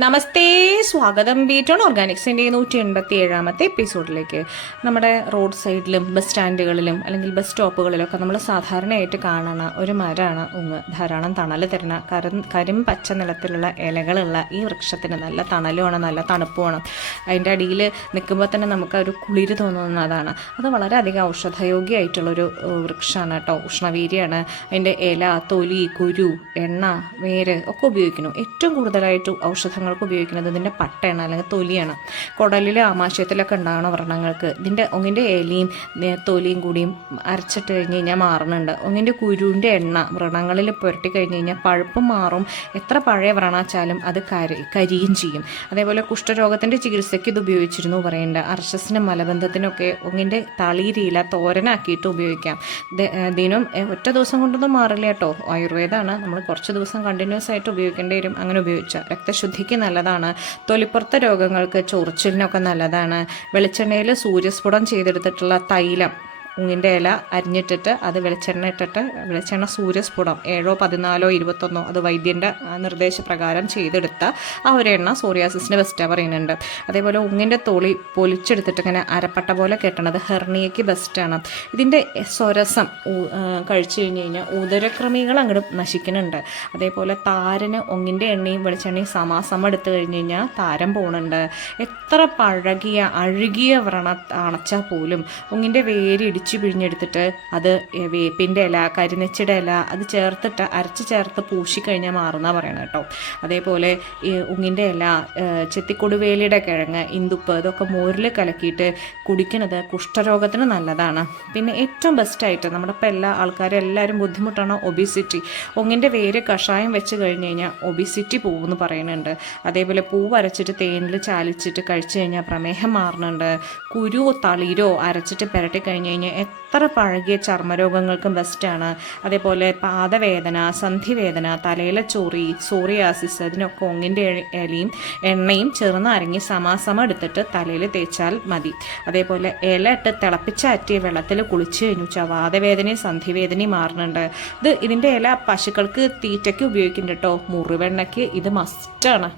നമസ്തേ, സ്വാഗതം. ബീറ്റോൺ ഓർഗാനിക്സിൻ്റെ 187ാമത്തെ എപ്പിസോഡിലേക്ക്. നമ്മുടെ റോഡ് സൈഡിലും ബസ് സ്റ്റാൻഡുകളിലും അല്ലെങ്കിൽ ബസ് സ്റ്റോപ്പുകളിലൊക്കെ നമ്മൾ സാധാരണയായിട്ട് കാണുന്ന ഒരു മരമാണ് ഉങ്ങ്. ധാരാളം തണൽ തരുന്ന കരിമ്പച്ച നിലത്തിലുള്ള ഇലകളുള്ള ഈ വൃക്ഷത്തിന് നല്ല തണലുമാണ്, നല്ല തണുപ്പുമാണ്. അതിൻ്റെ അടിയിൽ നിൽക്കുമ്പോൾ തന്നെ നമുക്ക് ഒരു കുളിര് തോന്നുന്നതാണ്. അത് വളരെയധികം ഔഷധയോഗ്യമായിട്ടുള്ളൊരു വൃക്ഷമാണ് കേട്ടോ. ഉഷ്ണവീര്യമാണ്. അതിൻ്റെ ഇല, തൊലി, കുരു, എണ്ണ, വേര് ഒക്കെ ഉപയോഗിക്കുന്നു. ഏറ്റവും കൂടുതലായിട്ട് ഔഷധങ്ങൾക്ക് ഉപയോഗിക്കുന്നത് ഇതിൻ്റെ പട്ടയാണ് അല്ലെങ്കിൽ തൊലിയാണ്. കുടലിൽ ആമാശയത്തിലൊക്കെ ഉണ്ടാകുന്ന വ്രണങ്ങൾക്ക് ഒങ്ങിൻ്റെ ഇലയും തൊലിയും കൂടിയും അരച്ചിട്ട് കഴിഞ്ഞ് കഴിഞ്ഞാൽ മാറുന്നുണ്ട്. ഒങ്ങിൻ്റെ കുരുവിൻ്റെ എണ്ണ വ്രണങ്ങളിൽ പുരട്ടി കഴിഞ്ഞ് കഴിഞ്ഞാൽ പഴുപ്പും മാറും. എത്ര പഴയ വ്രണാച്ചാലും അത് കരിയും ചെയ്യും. അതേപോലെ കുഷ്ഠരോഗത്തിൻ്റെ ചികിത്സയ്ക്ക് ഇത് ഉപയോഗിച്ചിരുന്നു പറയുന്നുണ്ട്. അർശസിനും മലബന്ധത്തിനൊക്കെ ഒങ്ങിൻ്റെ തളിരിയില തോരനാക്കിയിട്ട് ഉപയോഗിക്കാം. ദിനം ഒറ്റ ദിവസം കൊണ്ടൊന്നും മാറില്ല കേട്ടോ. ആയുർവേദമാണ്. നമ്മൾ കുറച്ച് ദിവസം കണ്ടിന്യൂസ് ആയിട്ട് ഉപയോഗിക്കേണ്ടി വരും. അങ്ങനെ ഉപയോഗിച്ചാൽ രക്തശുദ്ധിക്ക് നല്ലതാണ്. തൊലിപ്പുറത്തെ രോഗങ്ങൾക്ക്, ചൊറിച്ചിലിനൊക്കെ നല്ലതാണ്. വെളിച്ചെണ്ണയിൽ സൂര്യസ്ഫുടം ചെയ്തെടുത്തിട്ടുള്ള തൈലം, ഉങ്ങിൻ്റെ ഇല അരിഞ്ഞിട്ടിട്ട് അത് വെളിച്ചെണ്ണ സൂര്യസ്ഫുടം 7, 14, 21 അത് വൈദ്യൻ്റെ നിർദ്ദേശപ്രകാരം ചെയ്തെടുത്ത ആ ഒരു എണ്ണ സോറിയാസിസിന് ബെസ്റ്റാണ് പറയുന്നുണ്ട്. അതേപോലെ ഉങ്ങിൻ്റെ തൊളി പൊലിച്ചെടുത്തിട്ട് ഇങ്ങനെ അരപ്പട്ട പോലെ കെട്ടണത് ഹെർണിയയ്ക്ക് ബെസ്റ്റാണ്. ഇതിൻ്റെ സ്വരസം കഴിച്ചു കഴിഞ്ഞ് കഴിഞ്ഞാൽ ഉദരക്രമികൾ അങ്ങോട്ട് നശിക്കുന്നുണ്ട്. അതേപോലെ താരന് ഒങ്ങിൻ്റെ എണ്ണയും വെളിച്ചെണ്ണയും സമാസം എടുത്തു കഴിഞ്ഞ് കഴിഞ്ഞാൽ താരം പോകുന്നുണ്ട്. എത്ര അഴുകിയ വ്രണ അണച്ചാൽ പോലും ഉങ്ങിൻ്റെ വേര് ഇടിച്ച് പിഴിഞ്ഞെടുത്തിട്ട് അത് വേപ്പിൻ്റെ ഇല, കരിനെച്ചിയുടെ ഇല അത് ചേർത്തിട്ട് അരച്ച് ചേർത്ത് പൂശിക്കഴിഞ്ഞാൽ മാറുന്ന പറയണം കേട്ടോ. അതേപോലെ ഈ ഉങ്ങിൻ്റെ ഇല, ചെത്തിക്കൊടുവേലിയുടെ കിഴങ്ങ്, ഇന്ദുപ്പ് ഇതൊക്കെ മോരിൽ കലക്കിയിട്ട് കുടിക്കുന്നത് കുഷ്ഠരോഗത്തിന് നല്ലതാണ്. പിന്നെ ഏറ്റവും ബെസ്റ്റായിട്ട് നമ്മുടെ ഇപ്പോൾ എല്ലാവരും ബുദ്ധിമുട്ടാണ് ഒബിസിറ്റി. ഒങ്ങിൻ്റെ വേര് കഷായം വെച്ച് കഴിഞ്ഞ് കഴിഞ്ഞാൽ ഒബിസിറ്റി പോകുമെന്ന് പറയുന്നുണ്ട്. അതേപോലെ പൂവ് അരച്ചിട്ട് തേനിൽ ചാലിച്ചിട്ട് കഴിച്ചു കഴിഞ്ഞാൽ പ്രമേഹം മാറുന്നുണ്ട്. കുരു തളിരോ അരച്ചിട്ട് പുരട്ടി കഴിഞ്ഞ് കഴിഞ്ഞാൽ എത്ര പഴകിയ ചർമ്മരോഗങ്ങൾക്കും ബെസ്റ്റാണ്. അതേപോലെ പാദവേദന, സന്ധിവേദന, തലയിലെ ചൊറി, സോറിയാസിസ് ഇതിനൊക്കെ ഒങ്ങിൻ്റെ ഇലയും എണ്ണയും ചെറുനാരങ്ങി സമാസമം എടുത്തിട്ട് തലയിൽ തേച്ചാൽ മതി. അതേപോലെ ഇല ഇട്ട് തിളപ്പിച്ചാറ്റിയ വെള്ളത്തിൽ കുളിച്ച് കഴിഞ്ഞു വെച്ചാൽ വാദവേദനയും സന്ധിവേദനയും മാറുന്നുണ്ട്. ഇതിൻ്റെ ഇല പശുക്കൾക്ക് തീറ്റയ്ക്ക് ഉപയോഗിക്കുന്നുണ്ട് കേട്ടോ. മുറിവെണ്ണയ്ക്ക് ഇത് മസ്റ്റാണ്.